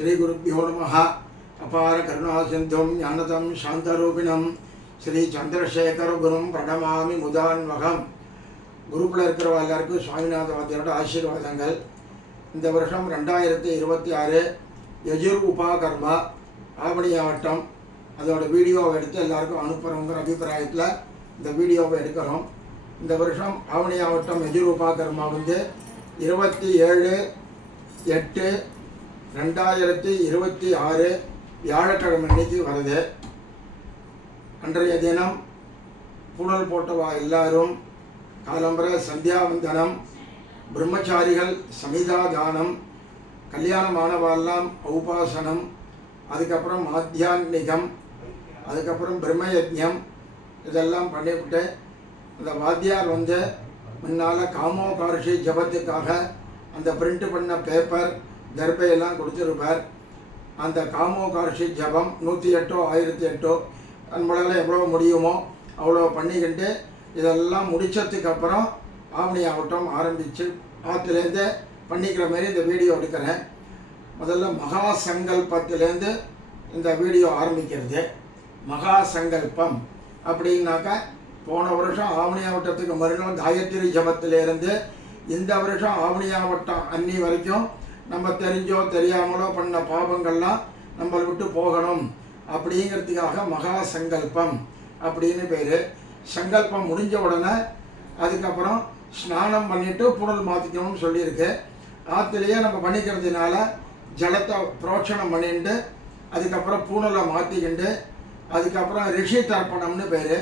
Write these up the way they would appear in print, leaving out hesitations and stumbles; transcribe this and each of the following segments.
श्री गुरुभ्यो नमः। अपार करुणासिन्धुं ज्ञानदं शान्तरूपिणं श्री चंद्रशेखर गुरुं प्रणमामि मुदान्वகம். குரூப்பில் இருக்கிறவ எல்லாருக்கும் சுவாமிநாத வாத்தியாரோட ஆசீர்வாதங்கள். இந்த வருஷம் 2026 யஜுர் உபாகர்மா ஆவணி ஆவட்டம் அதோட வீடியோவை எடுத்து எல்லாருக்கும் அனுப்புகிறோங்கிற அபிப்பிராயத்தில் இந்த வீடியோவை எடுக்கிறோம். இந்த வருஷம் ஆவணி ஆவட்டம் யஜுர் உபாகர்மா 27/8/2026 வியாழக்கிழமை அன்னைக்கு வருது. அன்றைய தினம் பூணல் போட்டவா எல்லாரும் காலம்பர சந்தியாவந்தனம், பிரம்மச்சாரிகள் சமிதாதானம், கல்யாணமானவாலாம் ஔபாசனம், அதுக்கப்புறம் மாத்தியான்மிகம், அதுக்கப்புறம் பிரம்மயஜ்ஞம் இதெல்லாம் பண்ணிவிட்டு அந்த வாத்தியார் முன்னால் காமோகார்ஷி ஜபத்துக்காக அந்த பிரிண்ட் பண்ண பேப்பர் தர்பையெல்லாம் கொடுத்துருப்பார். அந்த காமோகார்ஷி ஜபம் 108 1008 நம்மளால் எவ்வளோ முடியுமோ அவ்வளோ பண்ணிக்கிட்டு இதெல்லாம் முடித்ததுக்கப்புறம் ஆவணி ஆவட்டம் ஆரம்பித்து ஆற்றுலேருந்து பண்ணிக்கிற மாதிரி இந்த வீடியோ எடுக்கிறேன். முதல்ல மகா சங்கல்பத்திலேருந்து இந்த வீடியோ ஆரம்பிக்கிறது. மகா சங்கல்பம் அப்படின்னாக்கா போன வருஷம் ஆவணி ஆவட்டத்துக்கு மறுநாள் காயத்ரி ஜபத்திலேருந்து இந்த வருஷம் ஆவணி ஆவட்டம் அன்னி வரைக்கும் நம்ம தெரிஞ்சோ தெரியாமலோ பண்ண பாவங்கள்லாம் நம்மளை விட்டு போகணும் அப்படிங்கிறதுக்காக மகா சங்கல்பம் அப்படின்னு பேர். சங்கல்பம் முடிஞ்ச உடனே அதுக்கப்புறம் ஸ்நானம் பண்ணிவிட்டு புனல் மாற்றிக்கணும்னு சொல்லியிருக்கு. ஆற்றுலையே நம்ம பண்ணிக்கிறதுனால ஜலத்தை புரோட்சணம் பண்ணிட்டு அதுக்கப்புறம் பூனலை மாற்றிக்கிண்டு அதுக்கப்புறம் ரிஷி தர்ப்பணம்னு பேர்.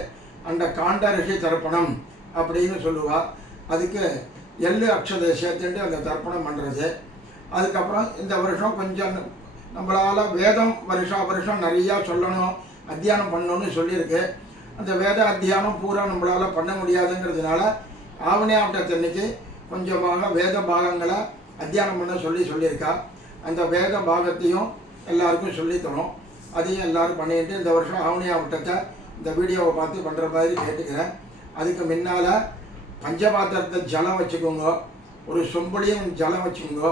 அந்த காண்ட ரிஷி தர்ப்பணம் அப்படின்னு சொல்லுவாள். அதுக்கு எள்ளு அக்ஷதை சேர்த்துட்டு அந்த தர்ப்பணம் பண்ணுறது. அதுக்கப்புறம் இந்த வருஷம் கொஞ்சம் நம்மளால் வேதம் வருஷம் நிறையா சொல்லணும், அத்தியானம் பண்ணணும்னு சொல்லியிருக்கு. அந்த வேத அத்தியானம் பூரா நம்மளால் பண்ண முடியாதுங்கிறதுனால ஆவணி ஆவட்டத்தன்னைக்கு கொஞ்சமாக வேத பாகங்களை அத்தியானம் பண்ண சொல்லியிருக்கா. அந்த வேத பாகத்தையும் எல்லாருக்கும் சொல்லித்தரும். அதையும் எல்லோரும் பண்ணிட்டு இந்த வருஷம் ஆவணி ஆவட்டத்தை இந்த வீடியோவை பார்த்து பண்ணுற மாதிரி கேட்டுக்கிறேன். அதுக்கு முன்னால் பஞ்சபாத்திரத்தை ஜலம் வச்சுக்கோங்க, ஒரு சொம்புலையும் ஜலம் வச்சுக்கோங்க,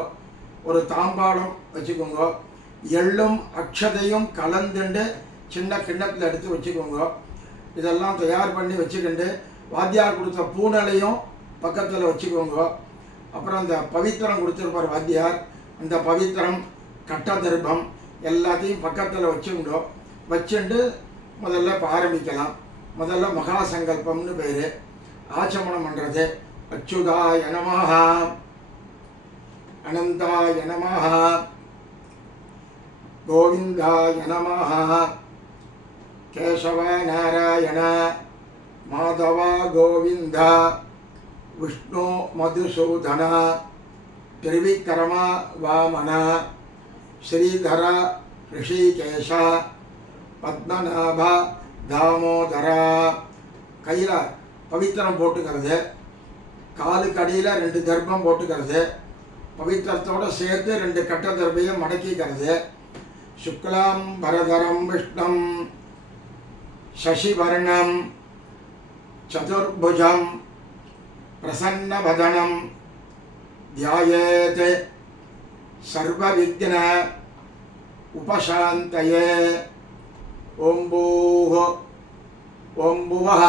ஒரு தாம்பாளம் வச்சுக்கோங்க, எள்ளும் அக்ஷதையும் கலந்துண்டு சின்ன கிண்ணத்தில் எடுத்து வச்சுக்கோங்க. இதெல்லாம் தயார் பண்ணி வச்சுக்கிண்டு வாத்தியார் கொடுத்த பூனலையும் பக்கத்தில் வச்சுக்கோங்க. அப்புறம் அந்த பவித்திரம் கொடுத்துருப்பார் வாத்தியார், அந்த பவித்திரம் கட்ட தர்ப்பம் எல்லாத்தையும் பக்கத்தில் வச்சுக்கோங்க. வச்சுண்டு முதல்ல இப்போ ஆரம்பிக்கலாம். முதல்ல மகா சங்கல்பம்னு பேர். ஆச்சமனம் பண்ணுறது. அச்சுதாய நமஹ, அனந்தாய நமஹ, கோவிந்தாய நமஹ, கேசவ நாராயண மாதவ கோவிந்த விஷ்ணு மதுசூதன திரிவிக்ரம வாமன ஸ்ரீதர ரிஷிகேஷ பத்மநாப தாமோதரா. கையில் பவித்திரம் போட்டுக்கிறது, காலுக்கு அடியில் 2 தர்ப்பம் போட்டுக்கிறது, பவித்திரத்தோடு சேர்த்து 2 கட்ட தர்ப்பையும் மடக்கிக்கிறது. சுக்லாம் பரதரம் விஷ்ணம் சசிவர்ணம் சதுர்புஜம் பிரசன்னவதனம் தியாயேத் சர்வவிக்ன உபசாந்தயே. ஓம் பூஹ ஓம் புவஹ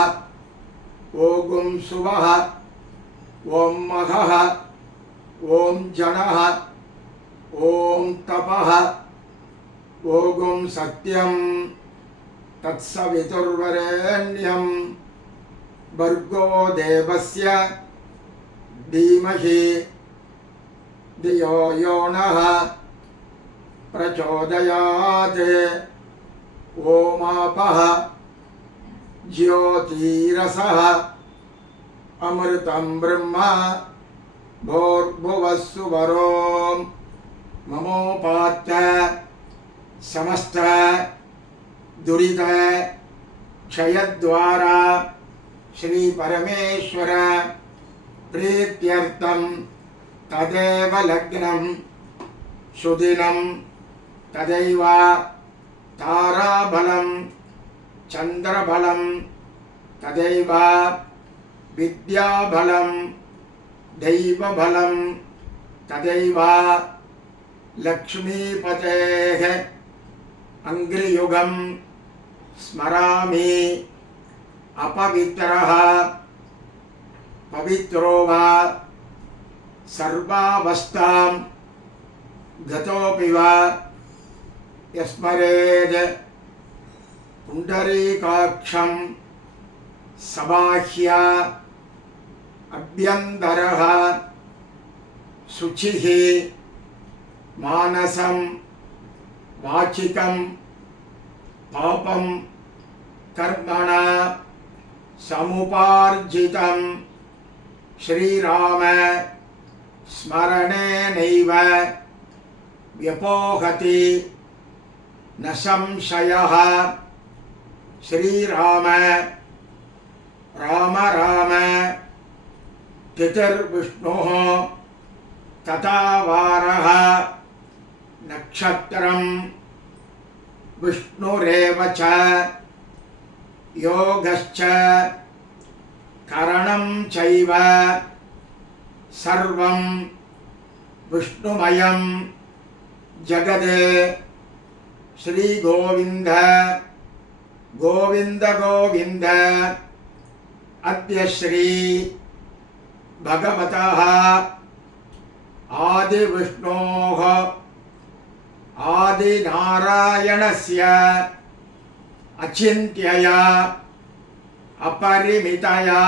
ஓம் சுவஹ ஓம் மகஹ ஓம் ஜனஹ ஓம் தபஹ ஓம் சத்யம் தத்சவிதுர்வரேண்யம் பர்கோ தேவஸ்ய தீமஹி தியோ யோனஹ பிரச்சோதயாத். ஓமாபஹ ஜ்யோதிரசஹ அமிர்தம் பிரம்ம भोर्भुवस्सु वरों ममोपात्त समस्त दुरित क्षयद्वारा श्री परमेश्वर प्रीत्यर्थं तदेव लग्नं सुदिनं तदैव ताराबलं चंद्रबलं तदैव विद्याबलं दैवबलं तदैव लक्ष्मीपतेः अङ्घ्रियुगं स्मरामि अपवित्रः पवित्रो वा सर्वावस्थां गतोऽपि वा यस्मरेत् पुण्डरीकाक्षं सबाह्य अभ्यन्तरः शुचिः मानसं वाचिकं पापं कर्मणा समुपार्जितं श्रीराम स्मरणेनैव व्यपोहति न संशयः। श्रीराम राम राम तिथिर्विष्णुः तथा वारः नक्षत्रं विष्णुरेव च योगश्च करणं चैव सर्वं विष्णुमयं जगत्। श्री गोविंद गोविंद गोविंद। अद्य श्री भगवतः आदिविष्णोः आदिनारायणस्य अचिन्त्यया अपरिमितया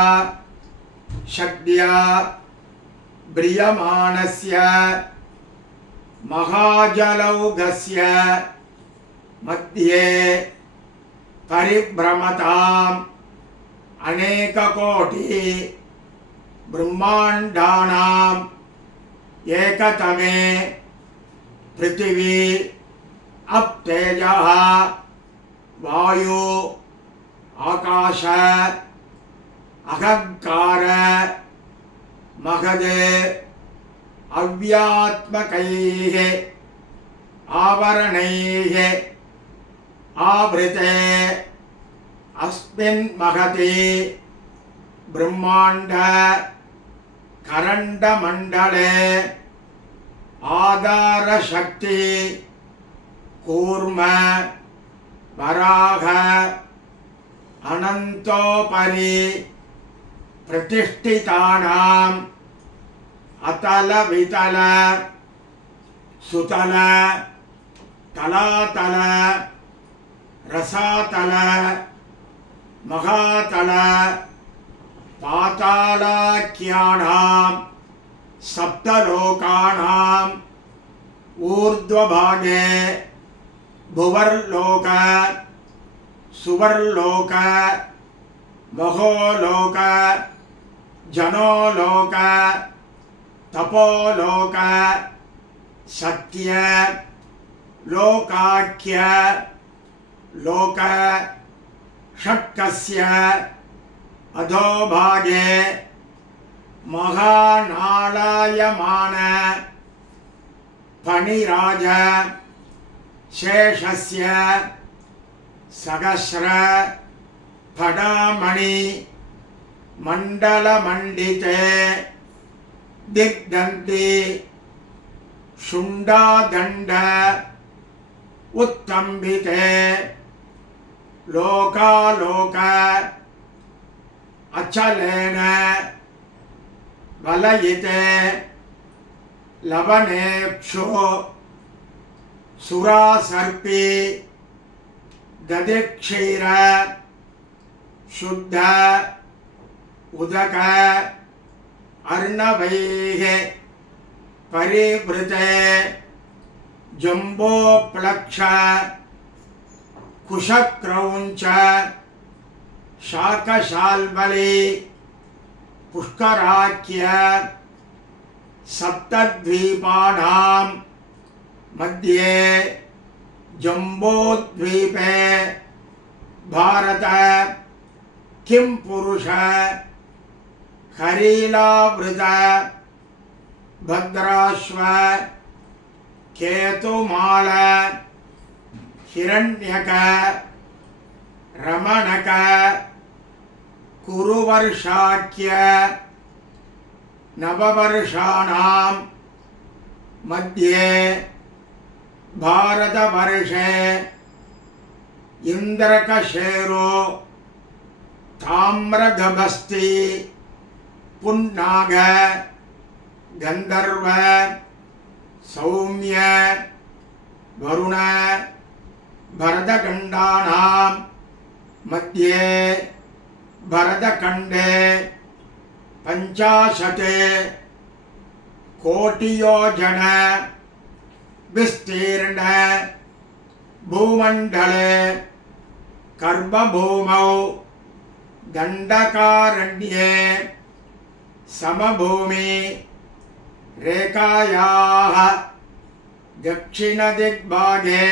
शक्त्या ब्रियमाणस्य महाजलौघस्य मध्ये परिभ्रमताम् अनेककोटि ब्रह्माण्डानाम् एकतमे पृथिवी अप्तेजः वायु आकाश अहंकार महद अव्यात्मकैः आवरणैः आवृते अस्मिन् महति ब्रह्मांड करण्डमण्डले आधार शक्ति कूर्म वराह अनन्तोपरि प्रतिष्ठितानाम् अतल वितल सुतल तलातल रसातल महातल पातालाख्यानां सप्तलोकानां ऊर्ध्वभागे भुवर्लोक सुवर्लोक महोलोक जनोलोक तपोलोक सत्य लोकाख्य लोक षट्कस्य अधोभागे महानालायमान फणिराज शेषस्य सहस्र फणामणि मंडलमंडिते दिग्दन्ति शुंडादंड उत्तंबिते लोकालोक अचलेन वलयिते लवनेक्षु सुरासर्पी दधिक्षीर शुद्ध उदक अर्णवैः परिवृते जम्बोप्लक्ष कुशक्रौंच शाकशाल्बली पुष्कराख्य सप्तद्वीपानां मध्ये जम्बोद्वीपे भारत किं पुरुष हरीलावृत भद्राश्व केतुमाल हिरण्यक रमणक कुरुवर्षाख्य नववर्षाणां मध्ये भारतवर्षे इन्द्रकशेरो ताम्रगभस्ति पुन्नाग गंधर्व सौम्य वरुण भरतखण्डानां मध्ये भरतखण्डे 50 कोटियोजन विस्तीर्ण भूमंडले कर्मभूमौ दंडकारण्ये समभूमि रेखायाः दक्षिणदिग्भागे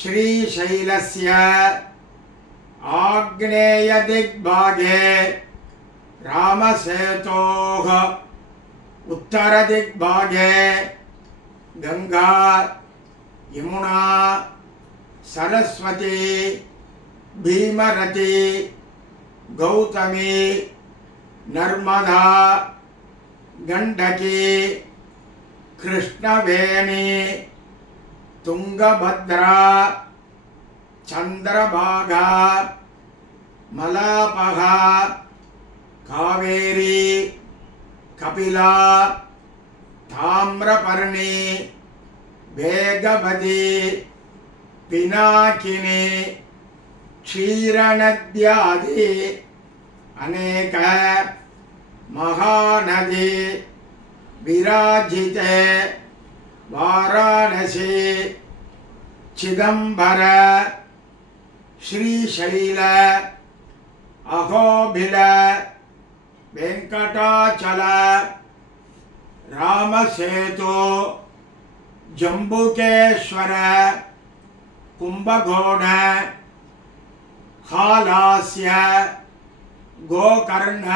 श्रीशैलस्य आग्नेयदिग्भागे रामसेतोः उत्तरदिग्भागे गंगा यमुना सरस्वती भीमरती गौतमी नर्मदा गंडकी कृष्णवेणी तुंगभद्रा चंद्रभागा मलापहा कावेरी कपिला ताम्रपर्णी वेगवती पिनाकिनी क्षीरनद्यादि अनेक महानदी विराजिते वाराणसी चिदंबर श्रीशैल अहोबिल वेंकटाचल रामसेतु जम्बुकेश्वर कुंभकोण हालास्य गोकर्ण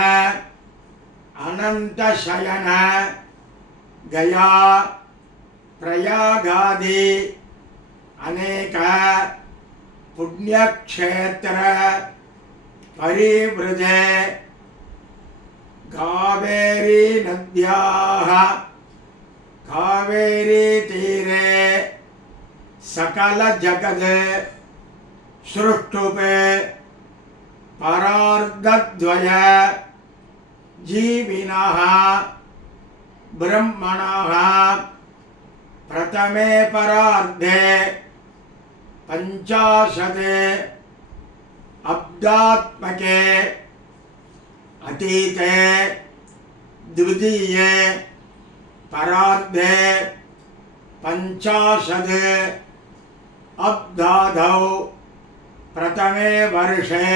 अनंतशयन गया प्रयागादि अनेक पुण्यक्षेत्र परिवृजे कावेरी नद्याः कावेरी तीरे सकल जगद सृष्टुपे परार्धद्वय जीविनः ब्रह्मणः प्रथमे परार्धे 50 अब्दात्मके अतीते द्वितीये परार्धे 50 अब्दाधौ प्रथमे वर्षे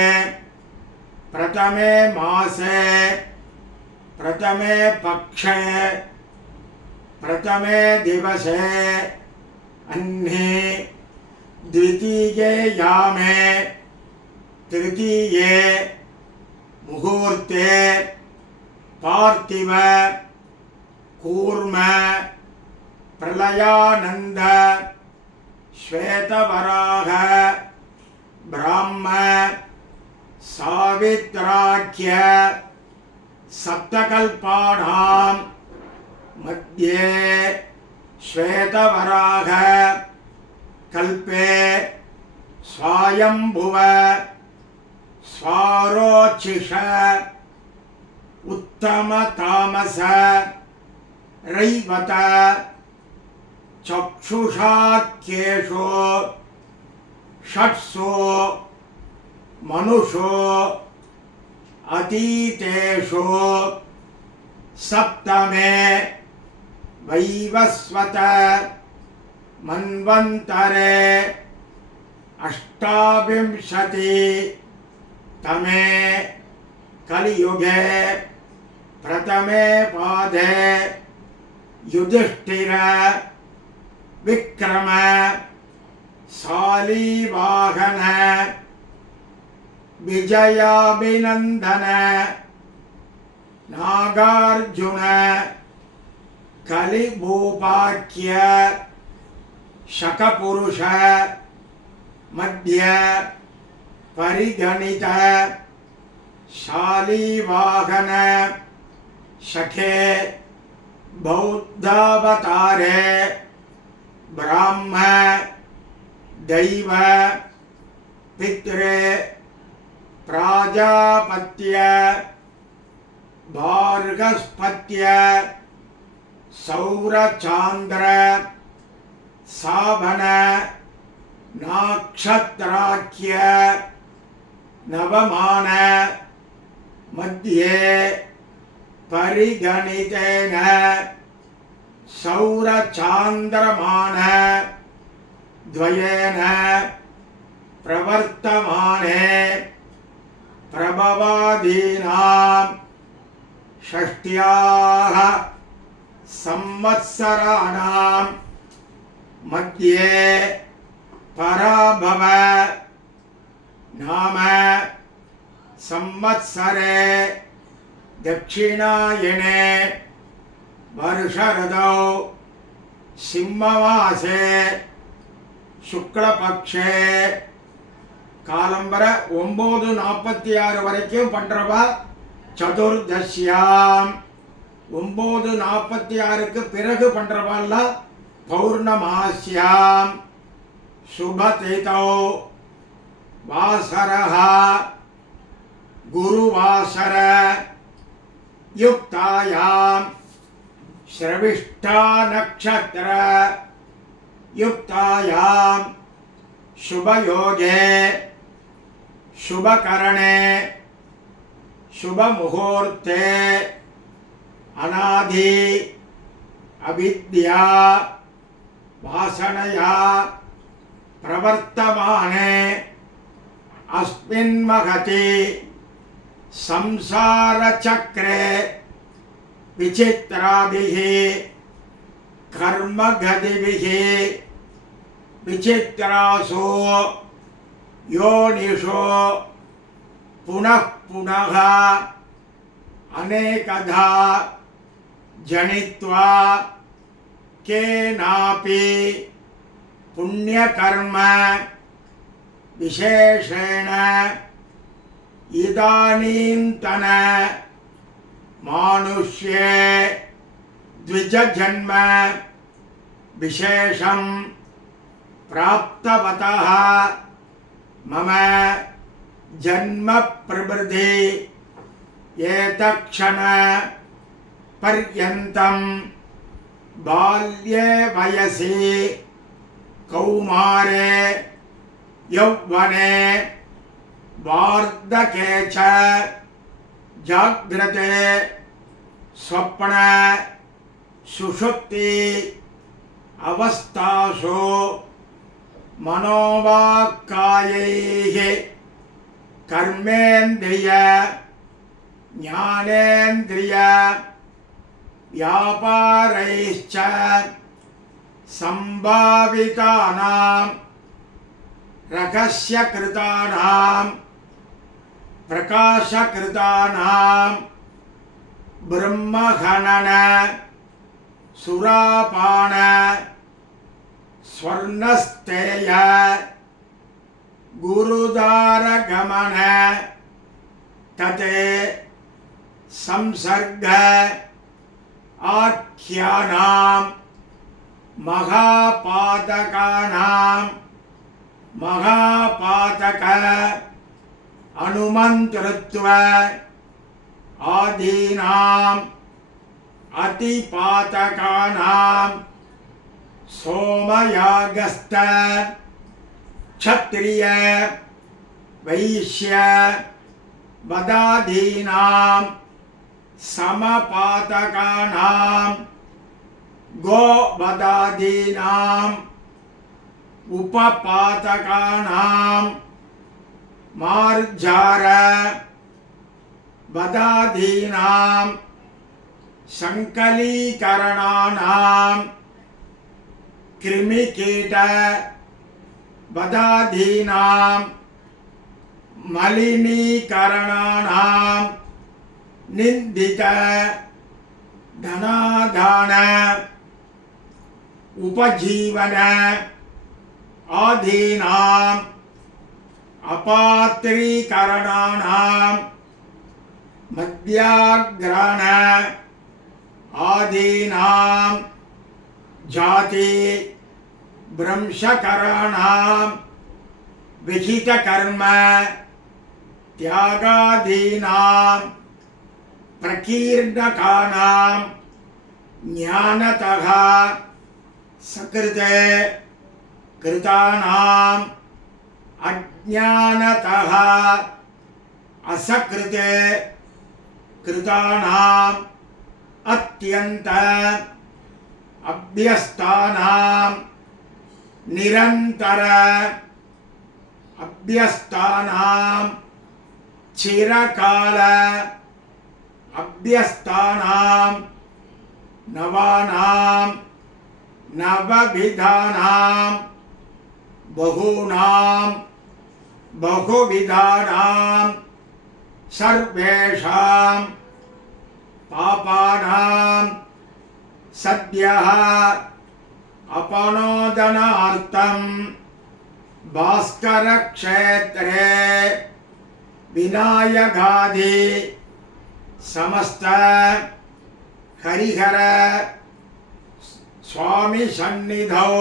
प्रथमे मासे प्रथमे पक्षे प्रथमे दिवसे अन्ये द्वितीये यामे तृतीये मुहूर्ते पार्थिव कूर्म प्रलयानंद श्वेतवराह ब्राह्म सावित्राख्य सप्तकल्पानां मध्ये श्वेतवराह कल्पे स्वायंभुव स्वारोचिष उत्तम तामस रैवत चक्षुषाख्येषु षट्सु मनुषो अतीतेषु सप्तमे वैवस्वत मन्वन्तरे 28 तमे कलियुगे प्रथमे पादे युधिष्ठिर विक्रम शालीवाहन विजयाभिनंदन नागार्जुन कलिभूपाख्य शकपुरुष मध्य परिगणित शालीवाहन शखे बौद्धावतारे ब्राह्म दैव पितृ प्राजापत्य भार्गस्पत्य सौरचांद्र साबन नाक्षत्राख्य नवमान मध्ये परिगणितेन सौरचांद्रमान द्वयेन प्रवर्तमाने प्रभवादीनां षष्ट्याः संवत्सराणां मध्ये पराभव नाम संवत्सरे दक्षिणायने वर्षऋतौ सिंहमासे शुक्लपक्षे காலம்பர 9:46 வரைக்கும் பண்றவா சதுர்தசியாம். 9:46க்கு பிறகு பண்றவால்ல பௌர்ணமாஸ்யாம். சுபதிதோ வாசரஹ குருவாசர யுக்தாயாம் ஸ்ரவிஷ்டா நக்ஷத்ர யுக்தாயாம் शुभयोगे शुभकरणे शुभमुहूर्ते अनादि अविद्या वासनया प्रवर्तमाने अस्मिन् महति संसारचक्रे विचित्राभिः कर्मगतिभिः विचित्रासो योनिषो पुनः पुनः अनेकधा जनित्वा केनापि पुण्यकर्म विशेषेण इदानीन्तन मानुष्ये द्विजजन्म विशेषं प्राप्तवतः मम जन्म प्रवृद्धि एतक्षण पर्यन्तं बाल्ये वयसि कौमारे यौवने वार्धके च जाग्रते स्वप्न सुषुप्ति अवस्थासु मनोवाक्कायैः कर्मेन्द्रिय ज्ञानेन्द्रिय व्यापारैश्च संभावितानां रहस्यकृतानां प्रकाशकृतानां ब्रह्महनन सुरापान स्वर्णस्तेय गुरुदारगमन तते संसर्ग आख्यानां महापातकानां महापातक अनुमन्त्रत्व आदीनां अतिपातकानां सोमयागस्त क्षत्रिय वैश्य वदादीनां समपातकानां गोवदादीनां उपपातकानां मार्जार वदादीनां संकलीकरणानां कृमिकीट वदादीनां मलिनीकरणानां निंदित धनादान उपजीवन आदीनां अपात्रीकरणानां मध्याग्रहण आदीनां जाति ब्रह्मकराणां विहितकर्म त्यागादीनां प्रकीर्णकानां ज्ञानतः सकृते कृतानाम् अज्ञानतः असकृते कृतानाम् अत्यन्त अभ्यस्तानां निरंतर अभ्यस्तानां चिरकाल अभ्यस्तानां नवानां नवविधानां बहूनां बहुविधानां सर्वेषां पापानां सद्यः अपनोदनार्थं भास्कर क्षेत्रे विनायकादि समस्त हरिहर स्वामी सन्निधौ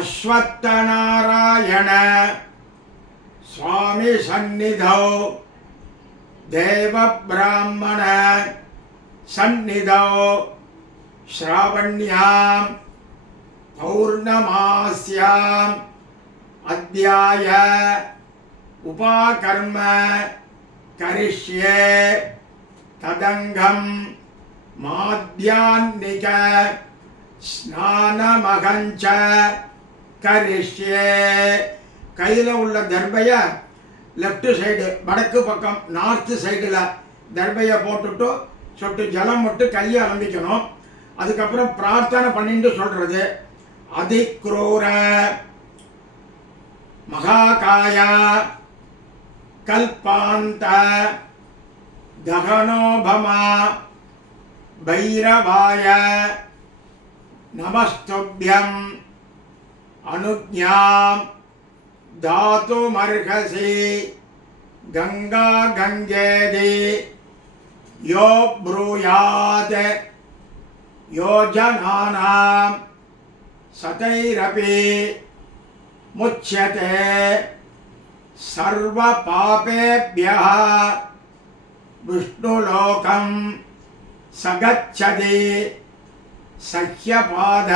अश्वत्थनारायण स्वामी सन्निधौ देव ब्राह्मण सन्निधौ श्रावण्यां पौर्णमास्याम् अध्याय उपाकर्म करिष्ये तदंगं माध्याह्निक स्नानमहंच करिष्ये கையில் உள்ள தர்பையை லெஃப்ட் சைடு வடக்கு பக்கம் நார்த் சைடில் தர்பையை போட்டுட்டு சொட்டு ஜலம் மட்டும் கையை அலம்பிக்கணும். அதுக்கப்புறம் பிரார்த்தனை பண்ணிட்டு சொல்கிறது அதிக்ரூர மகாகாய கல்பாந்த தகனோபமா பைரவாய நமஸ்துப்யம் अनुज्ञां दातुमर्हसि गंगा गंगेदि यो ब्रूयात् योजनानां सतैरपि मुच्यते सर्वपापेभ्यः विष्णुलोकं सगच्छति सह्यपाद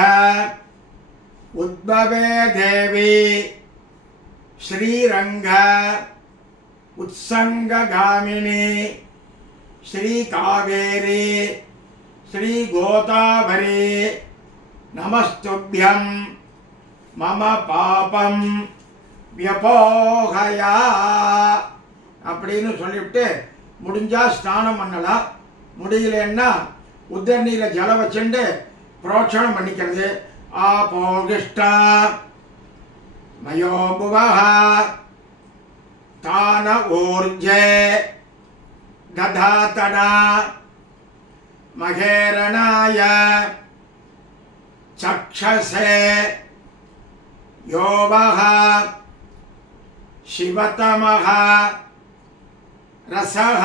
उद्भवे देवी श्रीरंग उत्संगगामिनी श्री कावेरी श्री गोदावरी नमस्तुभ्यं मम पापम व्यपोहया அப்படின்னு சொல்லிவிட்டு முடிஞ்சா ஸ்நானம் பண்ணலாம். முடியலன்னா உதர்நீர ஜலம் வச்சுட்டு புரோட்சணம் பண்ணிக்கிறது. ஆபோகிஷ்டா மயோபுவஹ தான ஊர்ஜே ததாதனா மகேரணாய சக்ஷசே யோவஹ சிவதமஹ ரசஹ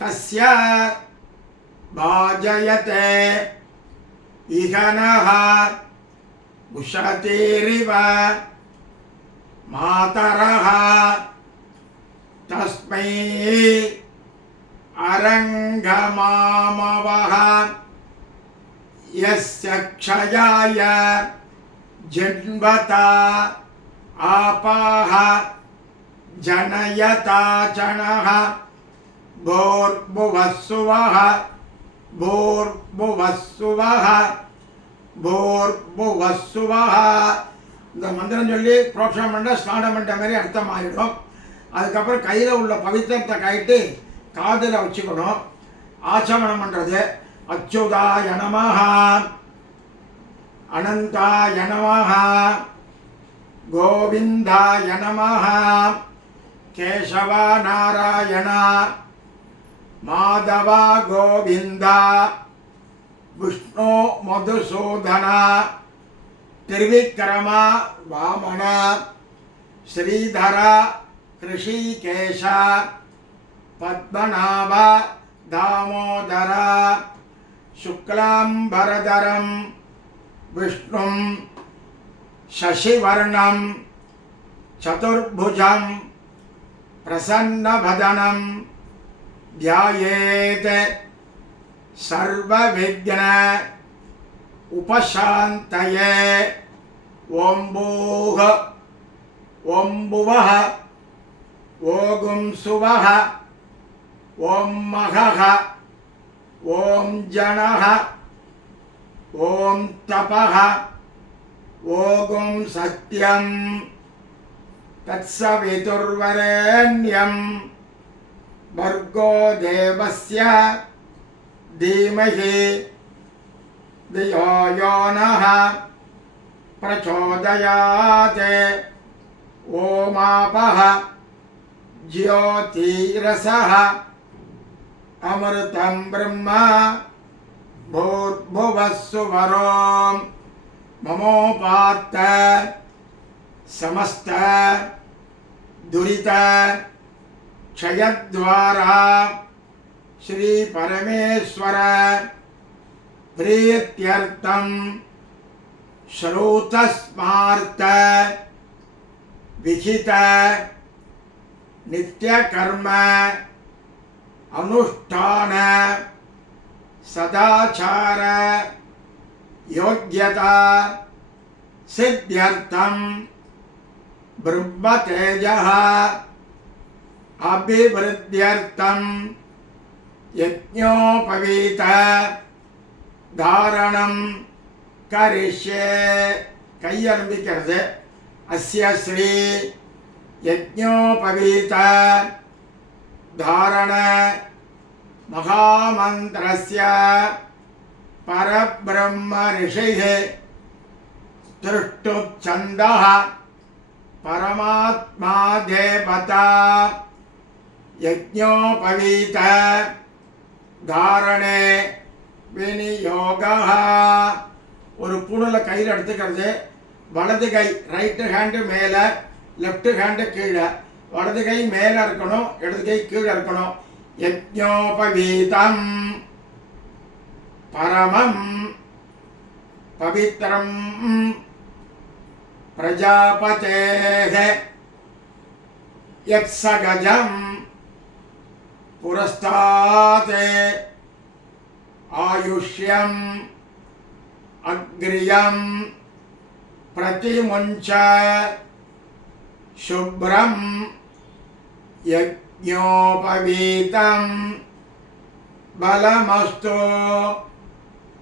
தஸ்ய பாஜயதே இகனஹ உஷதீரிவ மாதரஹ தஸ்மை அரங்கமாமவஹ யஸ்ய க்ஷயாய ஜன்வதா ஆபாஹ जनयता चणः भूर्भुवस्सुवः भूर्भुवस्सुवः भूर्भुवस्सुवः இந்த மந்திரம் சொல்லி புரோக்ஷணம் பண்ண ஸ்நானம் பண்ணுற மாதிரி அர்த்தம் ஆகிடும். அதுக்கப்புறம் கையில் உள்ள பவித்திரத்தை கைட்டு காதில் வச்சுக்கணும். ஆச்சமனம் பண்ணுறது அச்சுதாய நமஹ அனந்தாய நமஹ கோவிந்தாய நமஹ केशव नारायण माधव गोविंद विष्णु मधुसूदन त्रिविक्रम वामन श्रीधर ऋषिकेश पद्मनाभ दामोदर शुक्लांबरधरं விஷ்ணும் சசிவர்ணம் சதுர்புஜம் பிரசன்னவதனம் த்யாயேத் சர்வவிக்ன உபசாந்தயே. ஓம் பூஹ ஓம் புவஹ ஓகும் சுவஹ ஓம் மகஹ ஓம் ஜனஹ ஓம் தபஹ ஓகும் சத்யம் தத்சவிதுர்வரேண்யம் भर्गो देवस्य धीमहि धियो यो नः प्रचोदयात्. ओमापः ज्योतिरसः अमृतं ब्रह्म भूर्भुवः सुवरो ममोपात्त समस्त दुरित क्षयद्वारा श्री परमेश्वर प्रीत्यर्थं श्रुतस्मार्त विहित नित्यकर्म अनुष्ठान सदाचार योग्यता सिद्ध्यर्थं ब्रह्मतेजः अभिवृद्ध्यर्थं यज्ञोपवीत धारणं करिष्ये. கையெழுந்திக்கிறது. अस्य श्री यज्ञोपवीत धारण महामन्त्रस्य परब्रह्म ऋषिः दृष्टुच्छन्दः परमात्मा देवता यज्ञोपवीत धारणे विनियोगः. ஒரு புணலை கையில் எடுத்துக்கிறது. வலது கை ரைட்டு ஹேண்டு மேலே, லெஃப்ட் ஹேண்டு கீழே. வலது கை மேலே இருக்கணும், இடது கை கீழே இருக்கணும். யஜ்ஞோபவீதம் பரமம் பவித்ரம் प्रजापतेः यत्सगजं पुरस्तात् आयुष्यं अग्रियं प्रतिमुञ्च शुभ्रं यज्ञोपवीतं बलमस्तु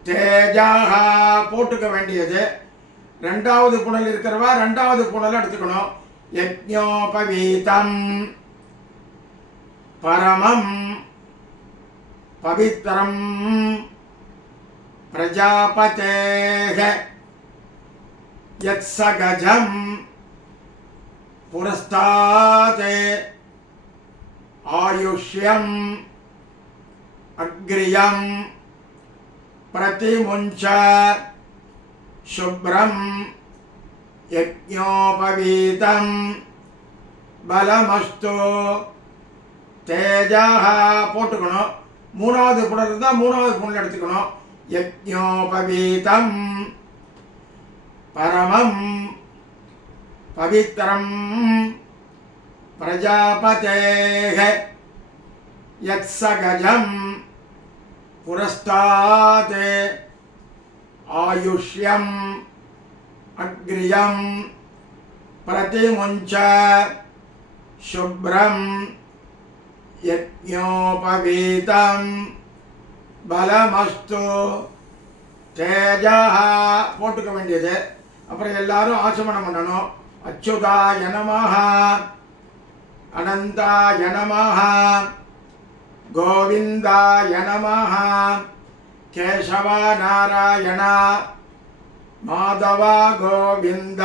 तेजः. போட்டுக்க வேண்டியது. ரெண்டாவது புனல் இருக்கிறவா ரெண்டாவது புனல் எடுத்துக்கணும். யஜ்ஞோபவீதம் பரமம் பவித்ரம் பிரஜாபதேஹ யத்சகஜம் புரஸ்தாத் ஆயுஷ்யம் அக்ரியம் प्रतिमुञ्च शुभ्रं यज्ञोपवीतं बलमस्तु तेजः போட்டுக்கணும். மூணாவது புணல் இருந்தால் மூணாவது புணல் எடுத்துக்கணும். யஜ்ஞோபவீதம் பரமம் பவித்ரம் பிரஜாபதேஹ யத்சகஜம் पुरस्तात् आयुष्यम् अग्रियं प्रतिमुञ्च शुभ्रं यज्ञोपवीतं बलमस्तु तेजः போட்டுக்க வேண்டியது. அப்புறம் எல்லாரும் ஆசமனம் பண்ணணும். அச்சுதாய நமஹ அனந்தாய நமஹ गोविंदाय नमः केशव नारायण माधव गोविंद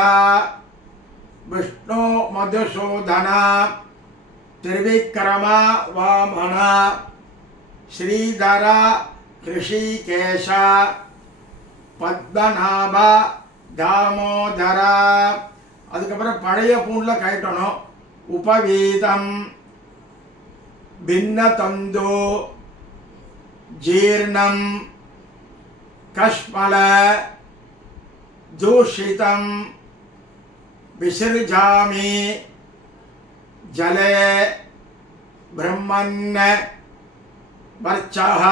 विष्णु मधुसूदन त्रिविक्रम वामन श्रीधर ऋषिकेश पद्मनाभ दामोदर. அதுக்கப்புறம் பழைய பூண்ல கட்டணும். உபவீதம் भिन्नतंदो जीर्णं कश्मल दूषितं विसृजामि जले ब्रह्मन् वर्चः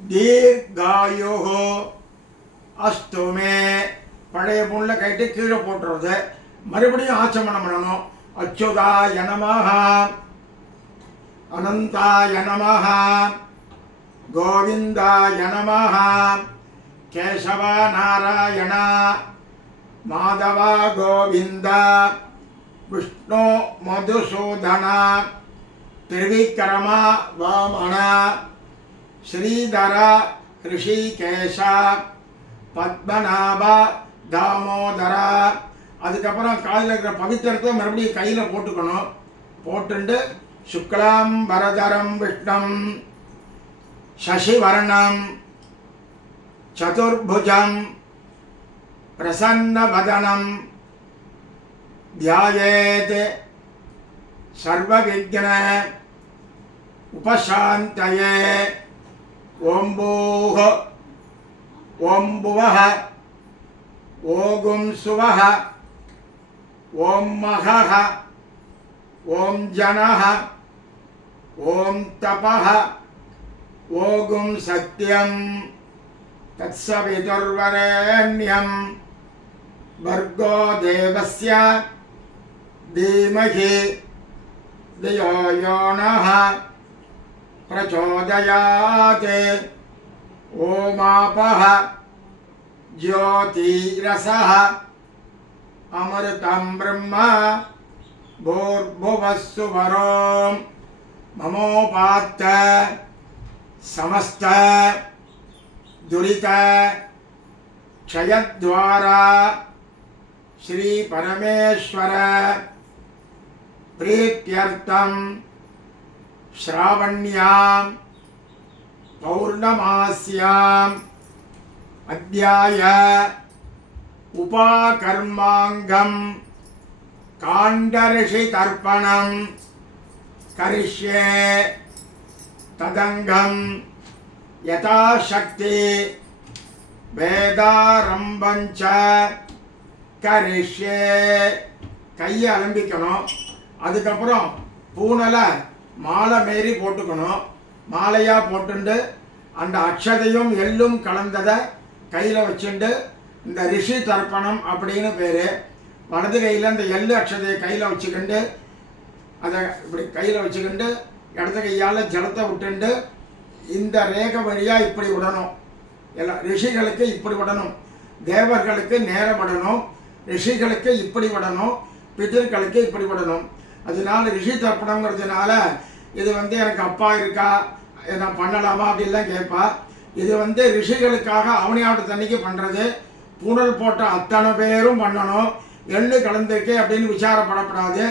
दीर्घायुः अस्तु मे பழைய பொண்ணில் கைட்டு கீழே போட்டுறது மறுபடியும் ஆச்சமனம் பண்ணணும். அச்சுதாய நமஹ அனந்தாய நமஹ கோவிந்தாய நமஹ கேசவ நாராயண மாதவ கோவிந்த விஷ்ணு மதுசூதன திரிவிக்ரம வாமன ஸ்ரீதர ரிஷிகேஷ பத்மநாப தாமோதரா. அதுக்கப்புறம் காலில் இருக்கிற பவித்திரத்தை மறுபடியும் கையில் போட்டுக்கணும். போட்டுண்டு சுக்லாம் வரதரம் விஷ்ணம் சசிவர்ணம் சதுர்புஜம் பிரசன்னவதனம் தியாயேத் சர்வவிக்ன உபசாந்தயே. ஓம் பூஹ ஓம் புவஹ ஓகும் சுவஹ ஓம் மகஹ ஓம் ஜனஹ ஓம் தபஹ ஓகும் சத்யம் தத்சவிதுர்வரேண்யம் भर्गो देवस्य धीमहि धियो यो नः प्रचोदयात्. ओमापः ज्योतिरसः अमृतं ब्रह्म भूर्भुवः सुवरो ममोपात्त समस्त दुरित क्षयद्वारा श्री परमेश्वर प्रीत्यर्थं श्रावण्यां पौर्णमास्याम् अद्याय उपाकर्मांगं काण्डऋषितर्पणं करिष्ये. तदंगं यथाशक्ति வேதாரம்பஞ்ச கரிஷ்யே. கையை அலம்பிக்கணும். அதுக்கப்புறம் பூனலை மாலை மாரி போட்டுக்கணும். மாலையாக போட்டுண்டு அந்த அக்ஷதையும் எள்ளும் கலந்ததை கையில் வச்சுண்டு இந்த ரிஷி தர்ப்பணம் அப்படின்னு பேர். வலது கையில் இந்த எள்ளு அக்ஷதையை கையில் வச்சுக்கிண்டு அதை இப்படி கையில் வச்சுக்கிண்டு இடது கையால் ஜலத்தை விட்டுண்டு இந்த ரேகை வழியாக இப்படி விடணும். எல்லாம் ரிஷிகளுக்கு இப்படி விடணும், தேவர்களுக்கு நேரம் விடணும், ரிஷிகளுக்கு இப்படி விடணும், பிதர்களுக்கு இப்படி விடணும். அதனால ரிஷி தர்ப்பணங்கிறதுனால இது எனக்கு அப்பா இருக்கா, நான் பண்ணலாமா அப்படின்லாம் கேட்பா. இது ரிஷிகளுக்காக அவனியாட்டு தண்ணிக்கு பண்ணுறது. பூணல் போட்ட அத்தனை பேரும் பண்ணணும். எள்ளு கலந்துருக்கே அப்படின்னு விசாரப்படப்படாது.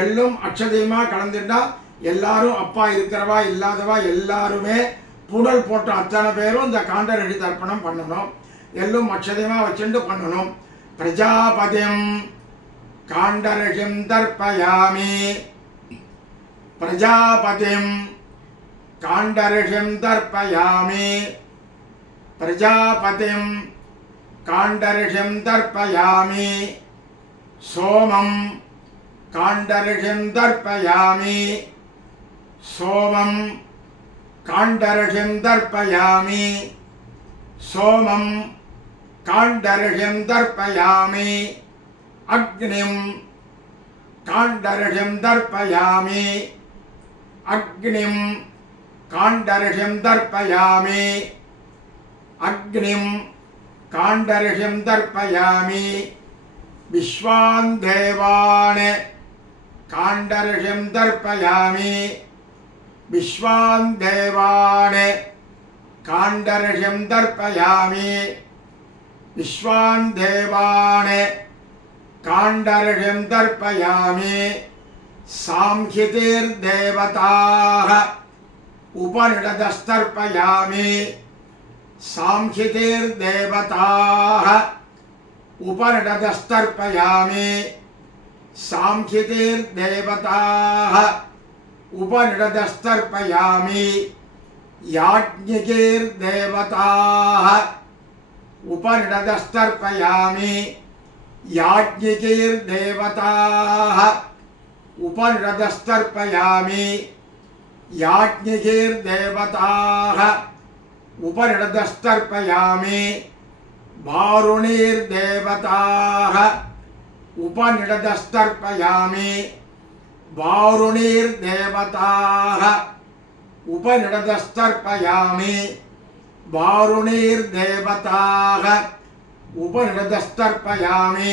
எள்ளும் அக்ஷதையுமாக கலந்துட்டா எல்லாரும் அப்பா இருக்கிறவா இல்லாதவா எல்லாருமே பூடல் போட்ட அத்தனை பேரும் இந்த காண்டரிஷி தர்ப்பணம் பண்ணணும். எள்ளும் அக்ஷதையுமாக வச்சுட்டு பண்ணணும். பிரஜாபதிம் காண்டரிஷிம் தர்ப்பயாமி பிரஜாபதிம் காண்டரிஷிம் தர்ப்பயாமி பிரஜாபதிம் காண்டரிஷிம் தர்ப்பயாமி சோமம் காண்டரிஷிம் தர்ப்பயாமி சோமம் காண்டரிஷிம் தர்ப்பயாமி சோமம் காண்டரிஷிம் தர்ப்பயாமி அக்னிம் காண்டரிஷிம் தர்ப்பயாமி அக்னிம் காண்டரிஷிம் தர்ப்பயாமி அக்னிம் காண்டரிஷிம் தர்ப்பயாமி விஸ்வான் தேவான் காண்டரிஷிம் தர்ப்பயாமி விஸ்வான் தேவான் காண்டரிஷிம் தர்ப்பயாமி விஸ்வான் தேவான் காண்டரிஷிம் தர்ப்பயாமி சாம்ஹிதிர் தேவதாः उपनिषदस्तर्पयामि சாம்ஹிதிர் தேவதாः उपनिषदस्तर्पयामि சாம்ஹிதிர் தேவதாः उपनिषदस्तर्पयामि யாஜ்ஞிகிர் தேவதாः उपनिषदस्तर्पयामि याज्ञिकीर्देवताः उपनिषदस्तर्पयामि याज्ञिकीर्देवताः उपनिषदस्तर्पयामि वारुणीर्देवताः उपनिषदस्तर्पयामि वारुणीर्देवताः उपनिषदस्तर्पयामि वारुणीर्देवताः उपनिषदस्तर्पयामि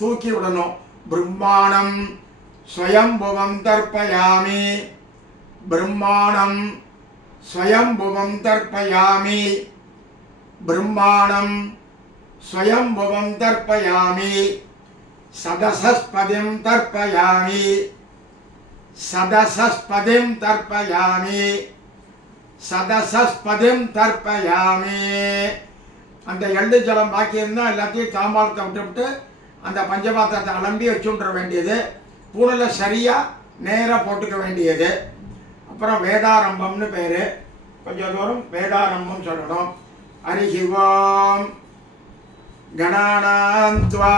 तूकी विडணும் ब्रह्माणं स्वयंभुवं तर्पयामि ब्रह्माणं स्वयंभुवं तर्पयामि ब्रह्माणं स्वयंभुवं तर्पयामि सदसस्पतिं तर्पयामि सदसस्पतिं तर्पयामि सदसस्पतिं तर्पयामि அந்த எள்ளு ஜலம் பாக்கி இருந்தால் எல்லாத்தையும் தாம்பாளத்தை விட்டுவிட்டு அந்த பஞ்சபாத்திரத்தை அலம்பி வச்சுன்ற வேண்டியது. பூணில் சரியாக நேராக போட்டுக்க வேண்டியது. அப்புறம் வேதாரம்பம்னு பேர். கொஞ்சம் தூரம் வேதாரம்பம் சொல்லணும். ஹரிஹி ஓம் கணானாம் த்வா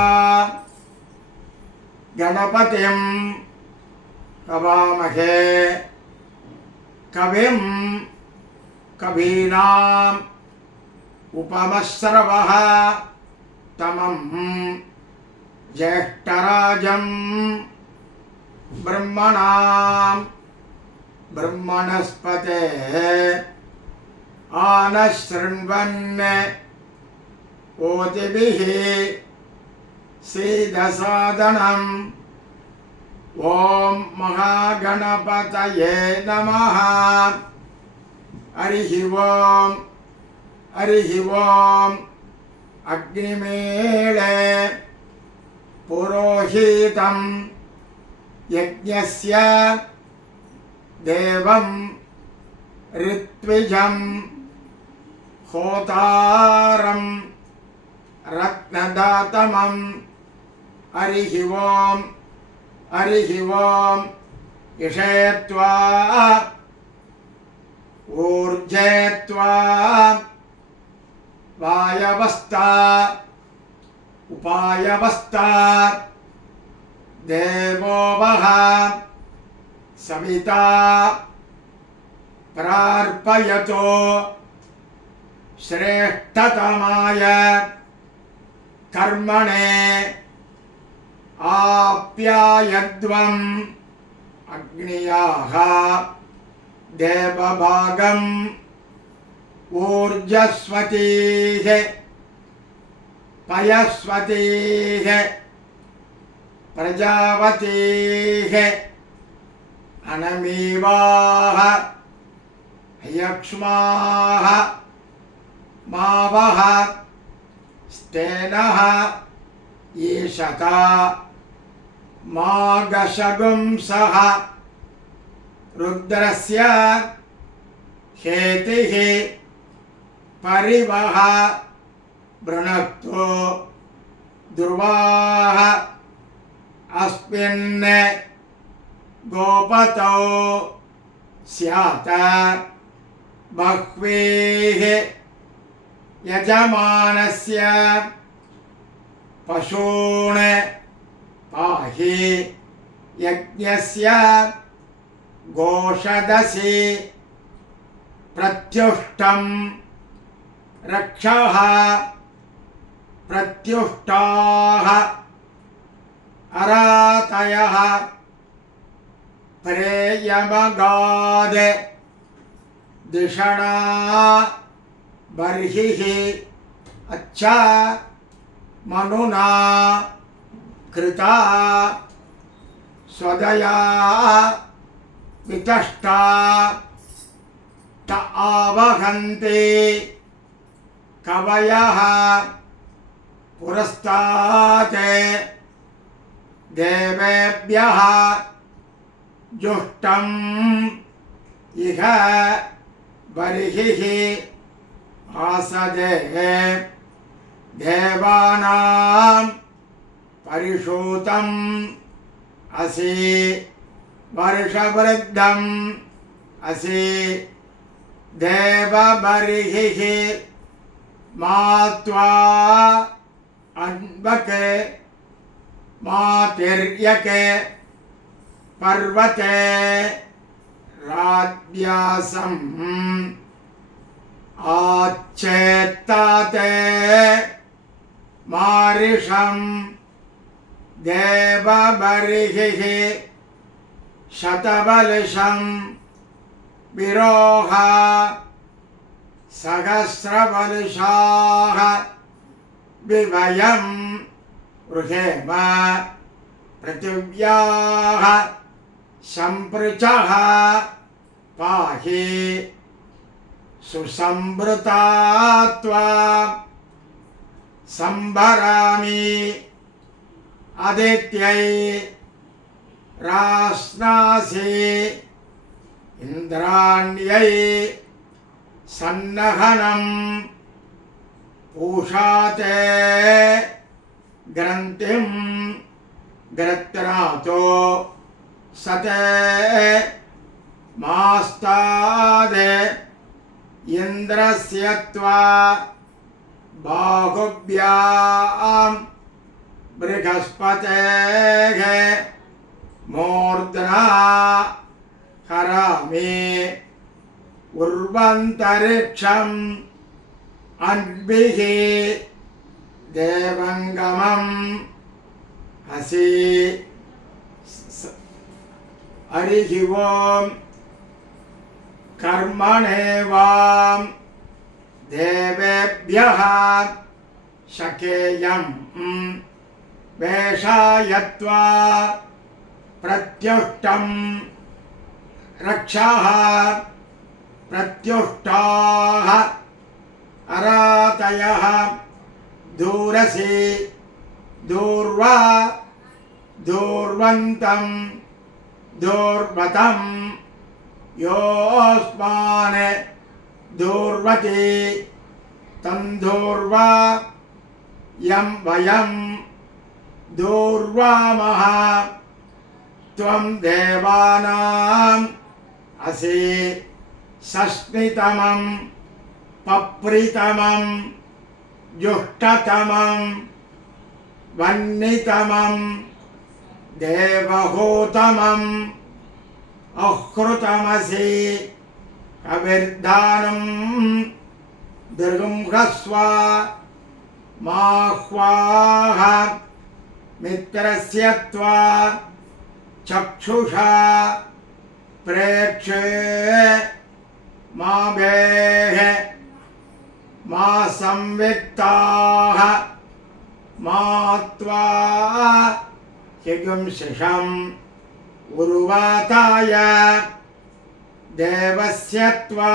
கணபதிம் கவாமஹே கவிம் கபீனாம் उपमश्रवः तमं ज्येष्ठराजं ब्रह्मणां ब्रह्मणस्पते आनशृण्वन् ओतिभिः सीदसादनम् ॐ महागणपतये नमः. हरिः ओम् हरिः ओम् अग्निमेळे पुरोहितं यज्ञस्य देवं ऋत्विजं होतारं रत्नदातमं हरिः ओम् हरिः ओम् इषेत्वा ऊर्जेत्वा वायवस्था उपायवस्था देवो वः सविता प्रार्पयतो श्रेष्ठतमाय कर्मणे आप्यायध्वम् अग्नियाः देवभागम् ऊर्जस्वतीः पयस्वतीः प्रजावतीः अनमीवाः यक्ष्माः मावः स्तेनः ईशता मागशगुंसः रुद्रस्य हेतिः परिवः वृणक्तो ध्रुवाः अस्मिन् गोपतौ स्यात् बह्वीः यजमानस्य पशून् पाहि यज्ञस्य गोषदसि प्रत्युष्टं रक्षः प्रत्युष्टाः अरातयः प्रेयमगाद दिषणा बर्हिः अच्छा मनुना कृता स्वदया वितष्टा त आवहन्ते कवयः पुरस्तात् देवेभ्यः जुष्टम् इह बर्हिः आसदे देवानां परिषूतम् असि वर्षवृद्धम् असि देवबर्हिः मात्वा अन्वके मातिर्यके पर्वते राज्यासम् आच्चेत्ताते मारिषम् देवबर्हिः शतबलिशम् विरोहा सहस्रबलिशाः विभयम् रुहेम पृथिव्याः सम्पृचः पाहि सुसंवृता त्वा संभरामि आदित्यै रास्नासि इन्द्राण्यै सन्नहनम् पूषाते ग्रन्थिम् ग्रत्रातो सते मास्तादे इन्द्रस्य त्वा बाहुभ्यां बृहस्पतेः मूर्ध्ना हरामि उर्वन्तरिक्षम् अन्भिः देवङ्गमम् असि हरिः ओं कर्मणेवां देवेभ्यः शकेयं वेषायत्वा प्रत्युष्टं रक्षाः प्रत्युष्टाः अरातयः दूरसि दूर्वा दूर्वन्तं दूर्वतं योऽस्मान् दूर्वति तं दूर्वा यं वयं दूर्वामः त्वं देवानाम् असि षष्टितमं पप्रितमं जुष्टतमं वह्नितमं देवहूतमं अहृतमसि कविर्धानं दृगुंहस्व माह्वाः मित्रस्य त्वा चक्षुषा प्रेक्षे माभेः मा संवित्ताः मा त्वा हिगुंसिषम् उर्वाताय देवस्य त्वा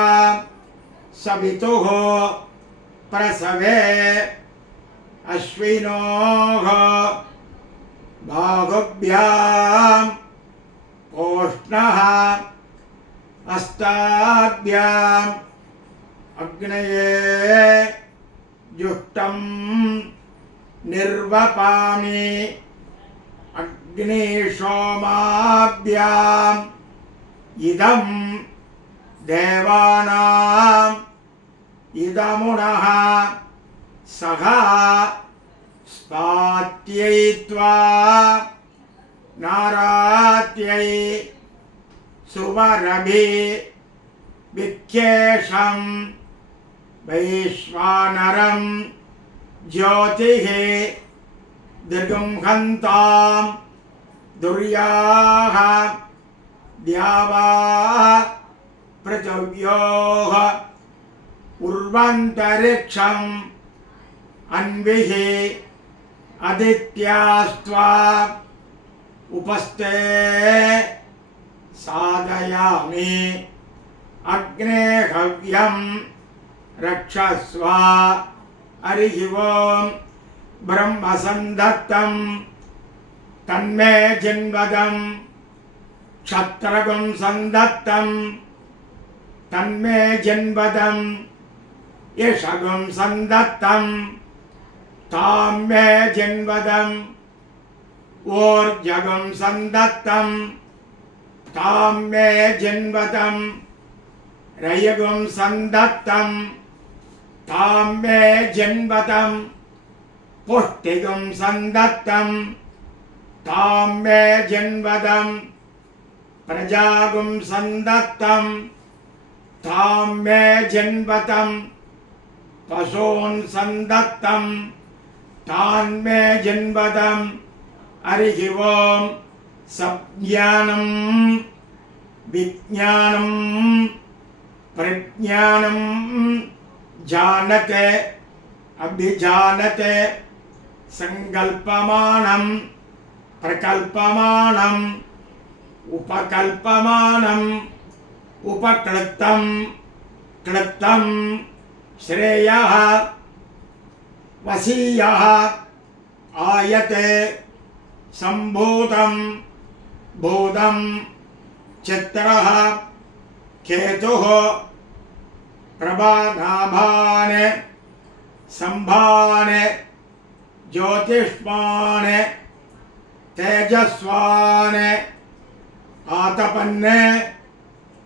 सवितुः प्रसवे अश्विनोः बाहुभ्याम् ओष्णः अस्ताभ्याम् अग्नये जुष्टं निर्वपामि अग्निशोमाभ्याम् इदं देवानाम् इदमुणः सह स्पात्यै त्वा नारात्यै सुवरभि विख्येषं वैश्वानरं ज्योतिः दृगुंहन्तां दुर्याः द्यावा पृथिव्योः उर्वन्तरिक्षम् अन्विः आदित्यास्त्वा उपस्थे साधयामि अग्ने हव्यं रक्षस्व हरिः ओं ब्रह्मसंदत्तं तन्मे जिन्वदं क्षत्रगुं संदत्तं तन्मे जिन्वदं यशगुं संदत्तं तां मे जिन्वदं ऊर्जगुं संदत्तं तां मे जिन्वदं रयगुं संदत्तं तां मे जन्मतं पुष्टिगुं सन्दत्तं तां मे जन्मदं प्रजागुं सन्दत्तं तां मे जन्मतं पशून् सन्दत्तं तान् मे जन्मदं हरिः ओं सज्ञानं विज्ञानं प्रज्ञानं जानते अभिजानते संकल्पमानं प्रकल्पमानं उपकल्पमानं उपकृतं कृतं श्रेयः वसीयः आयते संभूतं भूतं चित्रः केतुः प्रभानाभान् संभान् ज्योतिष्मान् तेजस्वान् आतपन्ने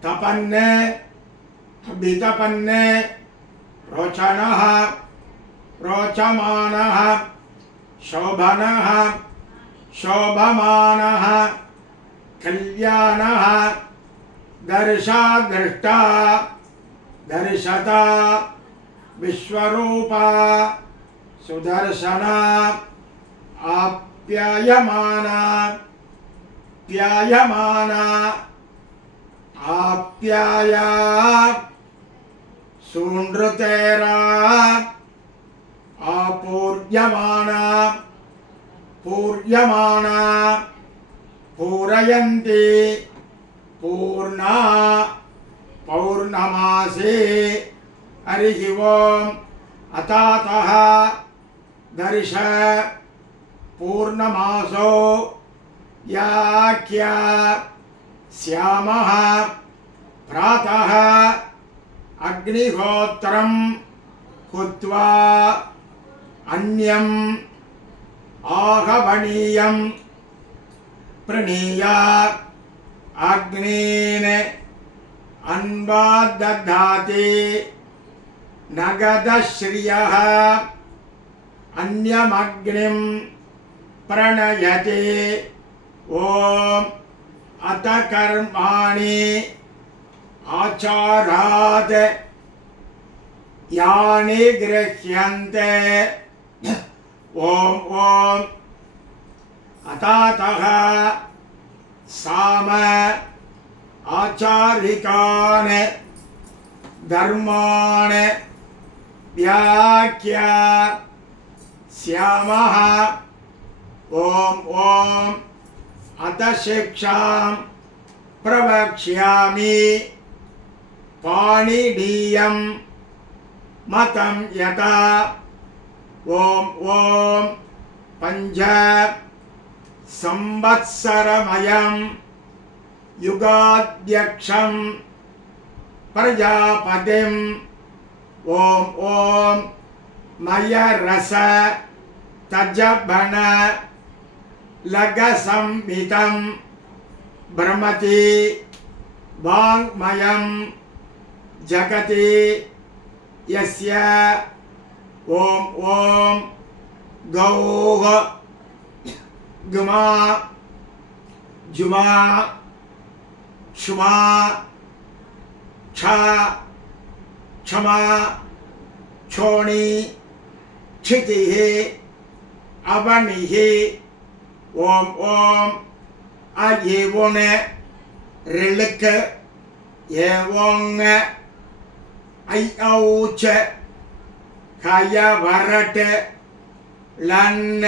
तपन्ने अभितपन्ने रोचनः रोचमानः शोभनः शोभमानः कल्याणः दर्शा दृष्टा दर्शता विश्वरूपा सुदर्शना आप्यायमाना प्यायमाना आप्याया सुनृतेरा आपूर्यमाना पूर्यमाना पूरयन्ति पूर्णा पौर्णमासी हरिः ओं अतातः दर्श पूर्णमासो याख्या श्यामः प्रातः अग्निहोत्रं हुत्वा अन्यम् आहवनीयं प्रणीय अग्नीन् अन्वादधाति नगदश्रियः अन्यमग्निं प्रणयति ओम अत कर्माणि आचारात् यानि गृह्यन्ते ओम ओम अतातः साम आचारिकान् धर्मान् व्याख्या श्यामः ओम ओम अत शिक्षां प्रवक्ष्यामि पाणिनीयं मतं यथा ओम ओम पंच संवत्सरमयं युगाध्यक्षं प्रजापतिं ओम ओम मयरस तजबन लगसंहितं भ्रमति वाङ्मयं जगति यस्य ओम ओम गौः गुमा जुमा क्षुमा क्ष क्षमा क्षोणी क्षितिः अवनिः ओम ओम अयेवोन रिलक येवोंग ஐऔच கயவரட் லன்ன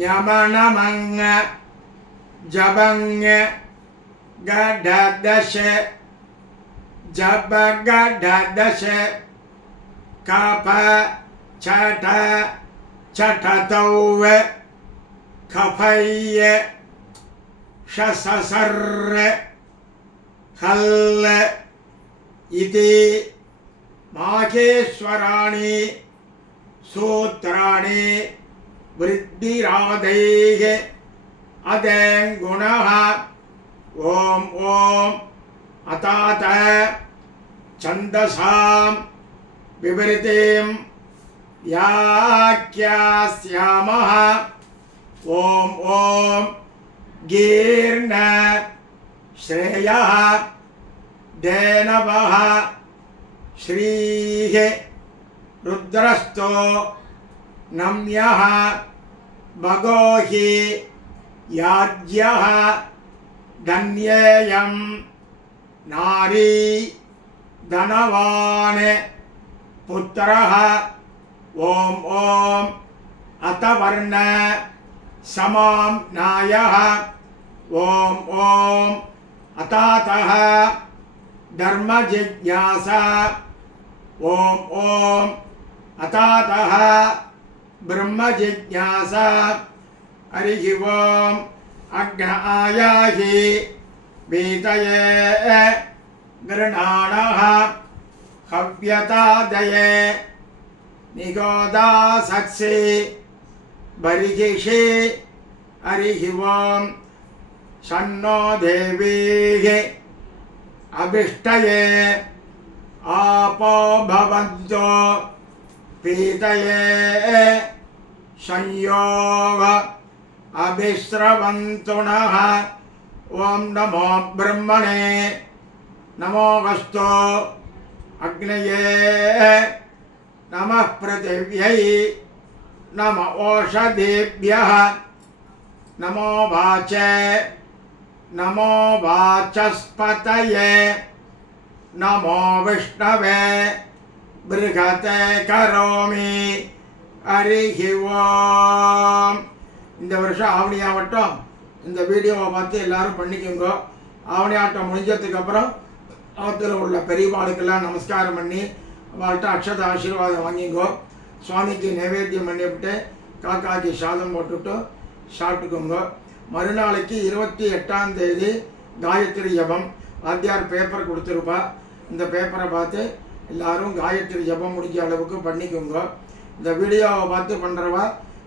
ஞமனமங்க ஜபங்க கடதஷ ஜபகடதஷ கப சட சடதௌவ கபைய ஷசசர்ர ஹல்ல இதி माहेश्वराणि सूत्राणि वृद्धिरादैः अदेङ्गुणः ओम ओम अतात छन्दसां विपरीतिं व्याख्यास्यामः। ॐ ॐ गीर्न श्रेयः धेनवः श्रीः रुद्रस्तो नम्यः भगोहि याज्ञः धन्येयं नारी धनवान् पुत्रः। ॐ ॐ अतवर्ण समाम्नायः। ॐ ॐ अतातः धर्मजिज्ञासा। ॐ ॐ अतातः ब्रह्मजिज्ञासा। हरिः ॐ अग्न आयाहि वीतये गृणाणः हव्यतादये निगोदासत्सि बर्हिषि। हरिः ॐ शन्नो देवीः अभिष्टये आपो भवन्तु पीतये संयोग अभिस्रवन्तु नः। ॐ नमो ब्रह्मणे नमो वस्तु अग्नये नमः पृथिव्यै नम ओषधीभ्यः नमो वाचे नमो वाचस्पतये नमो विष्णवे बृहते करोमि। हरिः ओम। இந்த வருஷம் ஆவணி ஆவட்டம் இந்த வீடியோவை பார்த்து எல்லாரும் பண்ணிக்கோங்க. ஆவணி ஆட்டம் முடிஞ்சதுக்கு அப்புறம் ஆற்றுல உள்ள பெரியவாளுக்கெல்லாம் நமஸ்காரம் பண்ணி அவள்கிட்ட அக்ஷத ஆசீர்வாதம் வாங்கிங்கோ. சுவாமிக்கு நைவேத்தியம் பண்ணிவிட்டு காக்காக்கு சாதம் போட்டுவிட்டு சாப்பிட்டுக்கோங்க. மறுநாளைக்கு 28ஆம் தேதி காயத்ரி ஜபம் வாத்தியார் பேப்பர் கொடுத்துருப்பா. இந்த பேப்பரை பார்த்து எல்லாரும் காயத்ரி ஜபம் முடிஞ்ச அளவுக்கு பண்ணிக்கோங்க. இந்த வீடியோவை பார்த்து பண்ணுறவா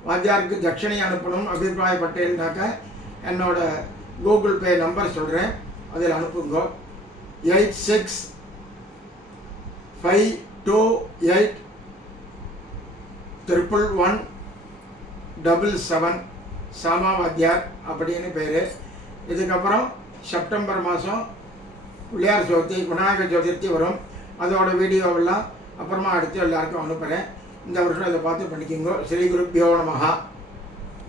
வாத்தியாருக்கு தட்சணை அனுப்பணும் அபிப்பிராயப்பட்டேன்னாக்க என்னோட கூகுள் பே நம்பர் சொல்கிறேன், அதில் அனுப்புங்க. 8652811177 சாமா வாத்தியார் அப்படின்னு பேர். இதுக்கப்புறம் செப்டம்பர் மாதம் பிள்ளையார் சதுர்த்தி விநாயகர் சதுர்த்தி வரும். அதோட வீடியோவெல்லாம் அப்புறமா அடுத்து எல்லாருக்கும் அனுப்புகிறேன். இந்த வருஷம் இதை பார்த்து பண்ணிக்கோங்க. ஸ்ரீ குருப்பியோ நமஹ.